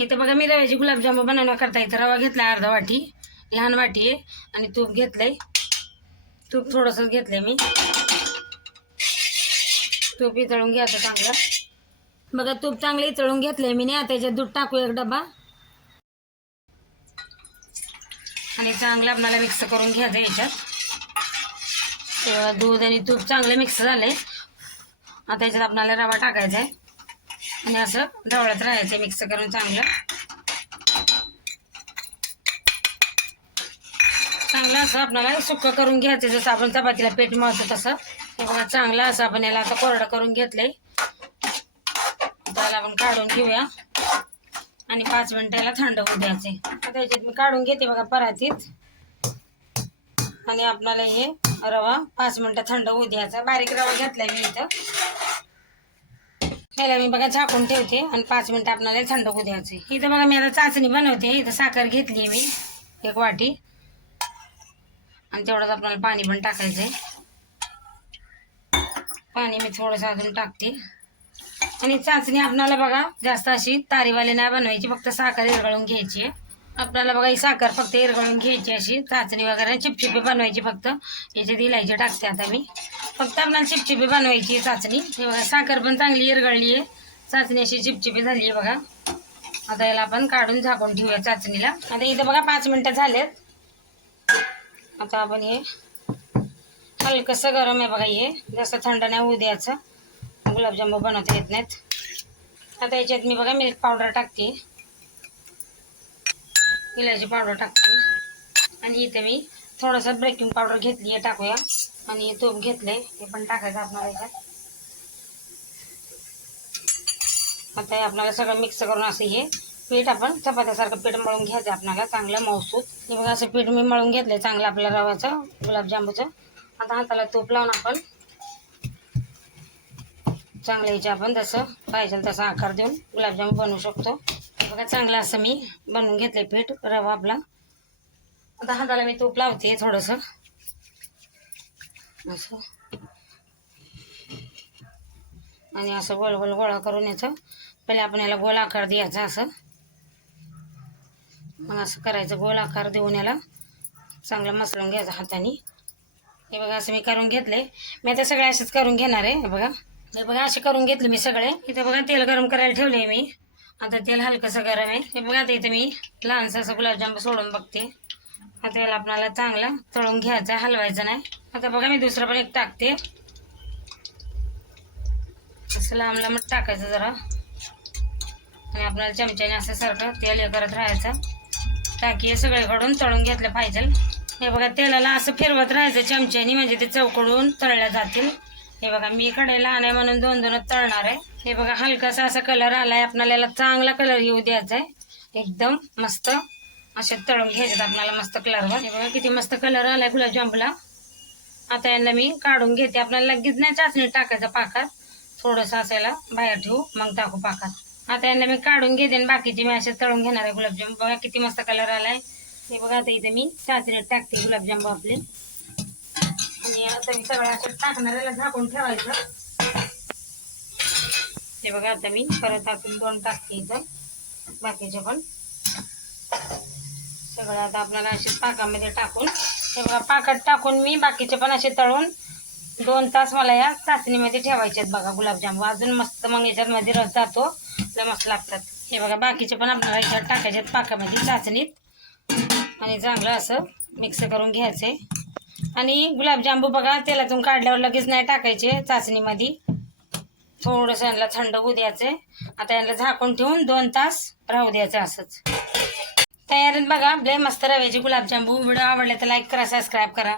इथं बघा मी रव्याची गुलाबजामुन बनवण्याकरता इथं रवा घेतला अर्धा वाटी, लहान वाटी आहे, आणि तूप घेतलंय. तूप थोडंसं घेतलंय मी. तूप इतळून घ्यायचं चांगलं. बघा तूप चांगलं इतळून घेतलंय मी. आता त्याच्यात दूध टाकू एक डबा आणि चांगलं आपल्याला मिक्स करून घ्यायचं याच्यात. दूध आणि तूप चांगलं मिक्स झालंय. आता याच्यात आपल्याला रवा टाकायचा आहे आणि असं ढवळत राहायचं मिक्स करून चांगलं. चांगलं असं आपल्याला सुक्क करून घ्यायचं, जसं आपण चपातीला पीठ मळतो तसं. हे बघा चांगलं असं आपण याला आता कोरडं करून घेतलंय. त्याला आपण काढून घेऊया आणि 5 मिनिटाला थंड होऊ द्यायचे. आता याच्यात मी काढून घेते बघा परातीत, आणि आपल्याला हे रवा 5 मिनिटं थंड होऊ द्यायचा. बारीक रवा घेतलाय मी इथं. ह्याला मी बघा झाकून ठेवते आणि 5 मिनिटं आपल्याला थंड होऊ द्यायचे. इथं बघा मी आता चाचणी बनवते. इथं साखर घेतली मी 1 वाटी, आणि तेवढंच आपल्याला पाणी पण टाकायचंय. पाणी मी थोडंसं अजून टाकते. आणि चाचणी आपल्याला बघा जास्त अशी तारीवाली नाही बनवायची, फक्त साखर इरगळून घ्यायची आहे आपल्याला. बघा ही साखर फक्त इरगळून घ्यायची, अशी चाचणी वगैरे चिपचिपी बनवायची फक्त. याच्यात इलायची टाकते आता मी. फक्त आपल्याला चिपचिपी बनवायची चाचणी. हे बघा साखर पण चांगली इरगळली आहे, चाचणी अशी चिपचिपी झाली आहे बघा. आता याला आपण काढून झाकून ठेवूया चाचणीला. आता इथं बघा 5 मिनिटं झालेत. आता आपण हे हलकंसं गरम आहे बघा, हे जास्त थंड नाही होऊ द्यायचं, गुलाबजामुन बनवता येत नाहीत. आता याच्यात मी बघा मिल्क पावडर टाकते, इलायची पावडर टाकते, आणि इथे मी थोडंसं बेकिंग पावडर घेतली आहे टाकूया, आणि तूप घेतले हे पण टाकायचं आपल्याला याच्यात. आता हे आपल्याला सगळं मिक्स करून असं हे पीठ आपण चपात्यासारखं पीठ मळून घ्यायचं आपल्याला चांगलं मऊसूत. हे बघा असं पीठ मी मळून घेतलंय चांगलं आपल्या रव्याचं गुलाबजामुनचं. आता हाताला तूप लावून आपण चांगलं याचे आपण जसं पाहिजे तसा आकार देऊन गुलाबजामुन बनवू शकतो. बघा चांगलं असं मी बनवून घेतलंय पीठ रवा आपला. आता हाताला मी तूप लावते थोडंसं असं, आणि असं गोल गोल गोळा करून याचं पहिले आपण याला गोल आकार द्यायचा असं. मग असं करायचं गोल आकार देऊन याला चांगलं मसळून घ्यायचं हाताने. हे बघा असं मी करून घेतले. मी आता सगळे असेच करून घेणार आहे. हे बघा असे करून घेतले मी सगळे. इथे बघा तेल गरम करायला ठेवले मी. आता तेल हलकंसं गरम आहे. हे बघा आता इथे मी लहानसं असं गुलाबजामुन सोडून बघते. आता याला आपल्याला चांगलं तळून घ्यायचं, हलवायचं नाही. आता बघा मी दुसरं पण एक टाकते, असं लांब लांब टाकायचं जरा, आणि आपल्याला चमच्याने असं सारखं तेल हे करत राहायचं, टाकी सगळीकडून तळून घेतलं पाहिजे. हे बघा तेलाला असं फिरवत राहायचं चमच्याने, म्हणजे ते चौकडून तळल्या जातील. हे बघा मी कढई लहान आहे म्हणून 2-2च तळणार आहे. हे बघा हलकासा असा कलर आलाय, आपल्याला याला चांगला कलर येऊ द्यायचा आहे. एकदम मस्त असे तळून घ्यायचे आपल्याला मस्त कलरवर. हे बघा किती मस्त कलर आलाय गुलाबजामुनला. आता यांना मी काढून घेते. आपल्याला लगेच नाही चाचणी टाकायचं पाकात, थोडंसं असायला बाहेर ठेवू मग टाकू पाकात. आता यांना मी काढून घेते आणि बाकीचे मी असे तळून घेणार आहे गुलाबजामुन. बघा किती मस्त कलर आलाय. हे बघा आता इथे मी चाचणीत टाकते गुलाबजामुन आपले, आणि आता मी सगळं असं टाकणाऱ्याला झाकून ठेवायचं. हे बघा आता मी परत अजून 2 टाकते इथं, बाकीचे पण सगळं आता आपल्याला असे पाकामध्ये टाकून, हे बघा पाकात टाकून मी बाकीचे पण असे तळून 2 तास मला या चाचणीमध्ये ठेवायचे आहेत बघा गुलाबजामुन. अजून मस्त मग याच्यामध्ये रस जातो, लय मस्त लागतात. हे बघा बाकीचे पण आपल्याला याच्यात टाकायचे आहेत पाकामध्ये चाचणीत, आणि चांगलं असं मिक्स करून घ्यायचे. आणि गुलाबजामुन बघा तेलातून काढल्यावर लगेच नाही टाकायचे चाचणीमध्ये, थोडंसं यांना थंड होऊ द्यायचे. आता यांना झाकून ठेवून 2 तास राहू द्यायचं असंच. तयार बघा लय मस्त रव्याचे गुलाबजामुन. व्हिडिओ आवडले तर लाईक करा, सबस्क्राईब करा.